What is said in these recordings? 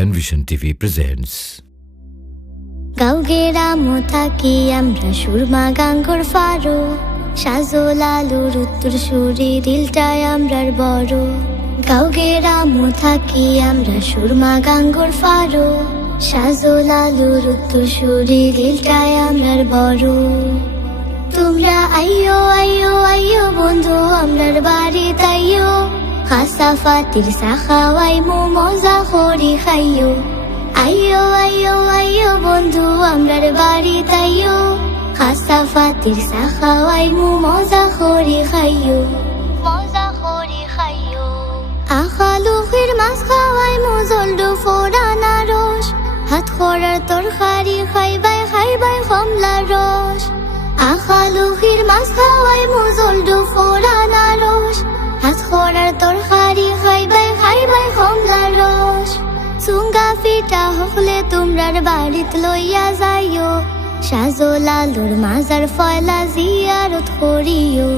Panvision TV presents. গাঁও গেরামো থাকি আমরা সুরমা গাঙ্গর ফারো, সাজল আলুর উত্তর সুরি দিলটায় আমরার বড়। গাঁও গেরামো থাকি আমরা সুরমা গাঙ্গর ফারো, সাজল আলুর উত্তর সুরি দিলটায় আমরার বড়। তোমরা আইয়ো আইয়ো আইয়ো বন্ধু আমরার বাড়ি তাইয়ো, খাসা ফাতির সাখাওয়াই মো মজা করি খাইয়ো। আইয়ো আইয়ো আইয়ো বন্ধু আমরার বাড়ি তাইয়ো, খাসা ফাতির সাখাওয়াই মো মজা করি খাইয়ো, মজা করি খাইয়ো। আখালুখির মাছ খাওয়াই মো জলডো ফোড়ানা রস, হাত খরার তরকারি খাইবাই খাইবাই কমলা রস। আখালুখির মাছ খাওয়াই মো জলডো ফোড়ানা রস, হাত খরার তরকারি খাইবাই খাইবাই কমলা রস। চুঙ্গা ফিটা হকলে তোমরার বাড়িত লইয়া যাইও, সাজল আলুর মাজার ফয়লা জিয়ারত করিও।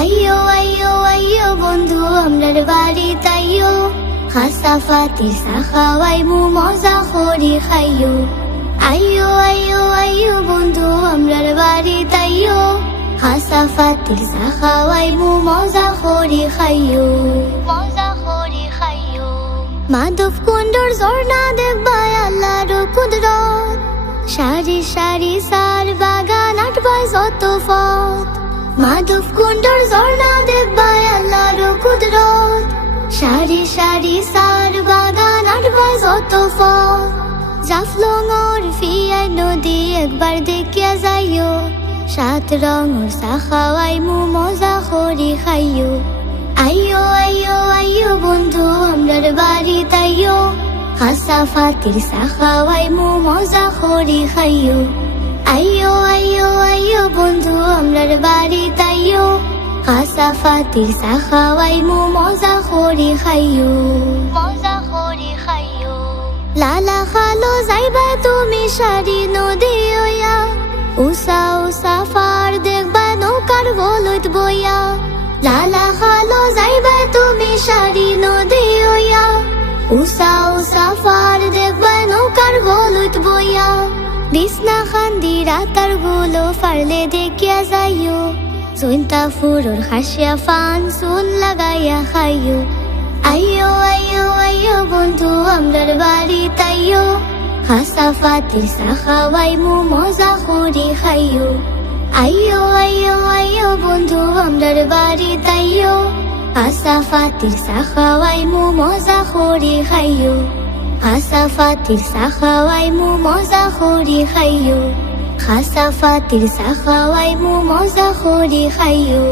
আইয়ো আইয়ো আইয়ো বন্ধু আমরার বাড়ি তাইয়ো, খাসা ফাতির সাখাওয়াই মো মজা করি খাইয়ো। আইয়ো আইয়ো আইয়ো বন্ধু আমরার বাড়ি তাইয়ো, খাসা ফাতির সাখাওয়াই মো মজা করি খাইয়ো, মজা করি খাইয়ো। মাধব কুণ্ডর ঝর্ণা দেখবাই আল্লাহর কুদরত, সারি সারি সার বাগান আটবাই যত পথ। মাধব কুণ্ডর ঝর্ণা দেখবাই আল্লাহর কুদরত, সারি সারি সার বাগান আটবাই যত পথ। জাফলঙর ফিয়াই নদী একবার দেখিয়া যাইও, সাত রঙর সাখাওয়াই মো মজা করি খাইয়ো। আইয়ো আইয়ো আইয়ো বন্ধু আমরার বাড়ি তাইয়ো, খাসা ফাতির সাখাওয়াই মো মজা করি খাইয়ো। আইয়ো আইয়ো আইয়ো বন্ধু আমরার বাড়ি তাইয়ো, খাসা ফাতির সাখাওয়াই মো মজা করি খাইয়ো, মজা করি খাইয়ো। লালা খালো যাইবা তুমি সারি নদী ওয়া, উষা উষা ফার দেখবা নৌকার গলুত বইয়া। লালা খালো যাইবা তুমি সারি নদী ওয়া, উষা উষা ফার দেখবা নৌকার গলুত বইয়া। বিছনা খান্দি রাতার গুলো ফারলে দেখিয়া যাইও, জৈন্তা ফুরোর হাসিয়া ফান চুন লাগাইয়া খাইও। আইয়ো আইয়ো আইয়ো বন্ধু আমরার বাড়ি তাইয়ো, খাসা ফাতির সাখাওয়াই মো মজা করি খাইয়ো। আইয়ো আইয়ো আইয়ো বন্ধু আমরার বাড়ি তাইয়ো, খাসা ফাতির সাখাওয়াই মো মজা করি খাইয়ো। খাসা ফাতির সাখাওয়াই মো মজা করি খাইয়ো, খাসা ফাতির সাখাওয়াই মো মজা করি খাইয়ো।